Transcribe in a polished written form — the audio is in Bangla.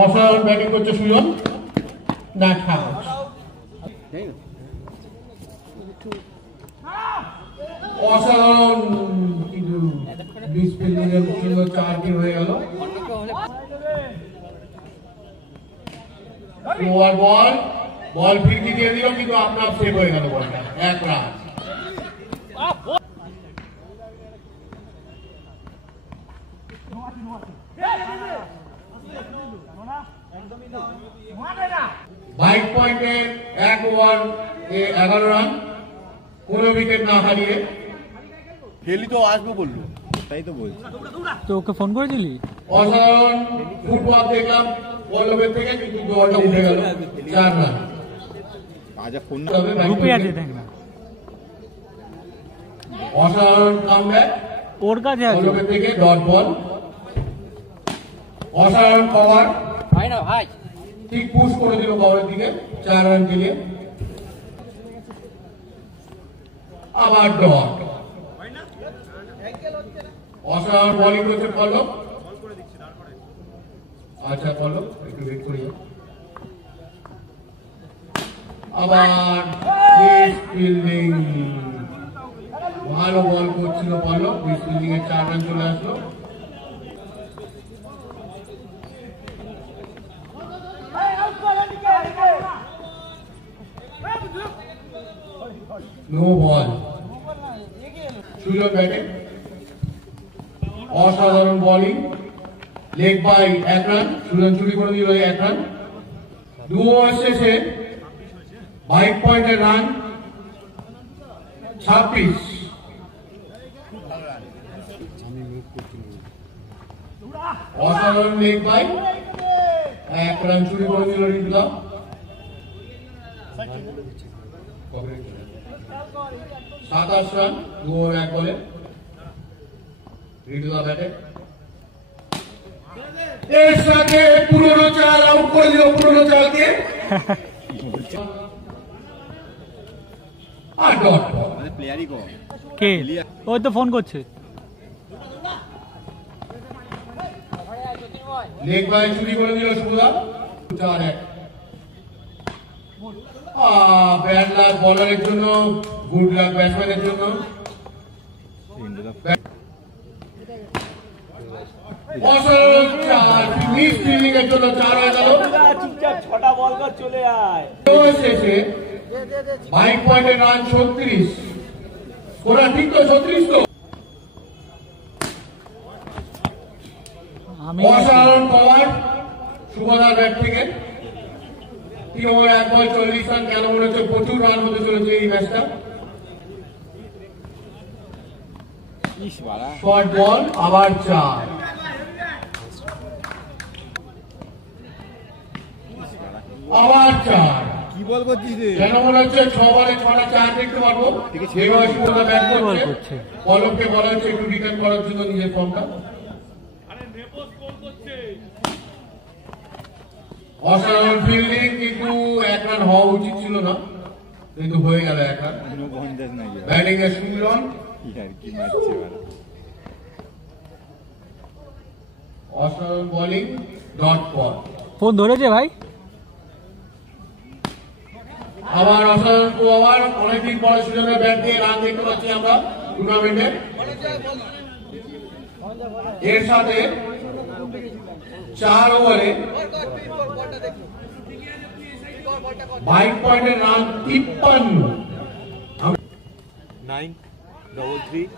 অসাধারণ ব্যাটিং করছে সুজন, নেট আউট। অসাধারণ কিন্তু সুন্দর 4 কি হয়ে গেল। ওভার বল ফিরকি দিয়ে দিল, কিন্তু আপনার সেভ হয়ে গেল বলটা, 1 রান। বাইক পয়েন্টে 1 ওভার 11 রান, কোনো উইকেট না হারিয়ে। খেলি তো আসবো বললো, তাই তো বলছি। তো ওকে ফোন করেছিলি? অসাধারণ ফুটবল দেখলাম পল্লবের থেকে, কিন্তু বলটা উঠে গেল, 4 রান। আজ ফোন গ্রুপে আছে দেখ না। অসাধারণ কামব্যাক ওর কাছে আছে পল্লবের থেকে, ডট বল। অসাধারণ কভার, ভাই না ভাই, ঠিক পুশ করে দিল কভারের দিকে, 4 রান কে নিয়ে। আবার ডট। অসাধারণ বোলিং করছে পল্লব। আচ্ছা পল্লব একটু ওয়েট করি। আবার ফিল্ডিং, ভালো বল করছিল পল্লব, ফিল্ডিং এ 4 রান চলে আসলো। নো বল, সুযোগ ব্যাটিং। অসাধারণ bowling, leg bye 1 run, Sujan চুরি করে দিল 1 রান। 2 ওভার শেষে বাইক পয়েন্টের রান 26। অসাধারণ লেগ বাই, 1 রান চুরি করে দিল রিটুদা। 27 রান 2 ওভার 1 বলে। রিটুদা ব্যাটে, এর সাথে পুরনো চাল আউট করে দিল, পুরনো চালকে। আর ডট বল। প্লেয়ারই কম। কে? ওই তো ফোন করছে। লেগ বাই চুরি করে দিল শুভদা, 4-1। ব্যাড লাক বলারের জন্য, গুড লাক ব্যাটসম্যানের জন্য। অসাধারণ 4, মিস ফিল্ডিং এর জন্য 4 হয়ে গেল। চুপচাপ 6টা বল কর, চলে আয়। শেষে বাইক পয়েন্টের রান 36। ওরা ঠিক তো 36 তো। অসাধারণ কভার শুভদার ব্যাট থেকে, 3 ওভার 1 বল 40 রান। কেন মনে হচ্ছে প্রচুর রান হতে চলেছে এই ম্যাচটা। শর্ট বল, আবার 4। আবার 4। কি বল করছিস? কেন মনে হচ্ছে 6 বলে 6টা 4 দেখতে পারবো। এবার শুভদা ব্যাট করছে, পলককে বলা হচ্ছে একটু রিটার্ন করার জন্য নিজের ফর্মটা। অসাধারণ ফিল্ডিং, কিন্তু 1 রান হওয়া উচিত ছিল না, কিন্তু হয়ে গেল 1 রান। ব্যাটিং এ সুজন, অসাধারণ বোলিং, ডট বল। ফোন ধরেছে ভাই। আবার অসাধারণ 2 ওভার, অনেকদিন পরে সুজনের ব্যাট দিয়ে রান দেখতে পাচ্ছি আমরা টুর্নামেন্টে। এর সাথে 4 ওভারে বাইক পয়েন্টের রান 53। 9-3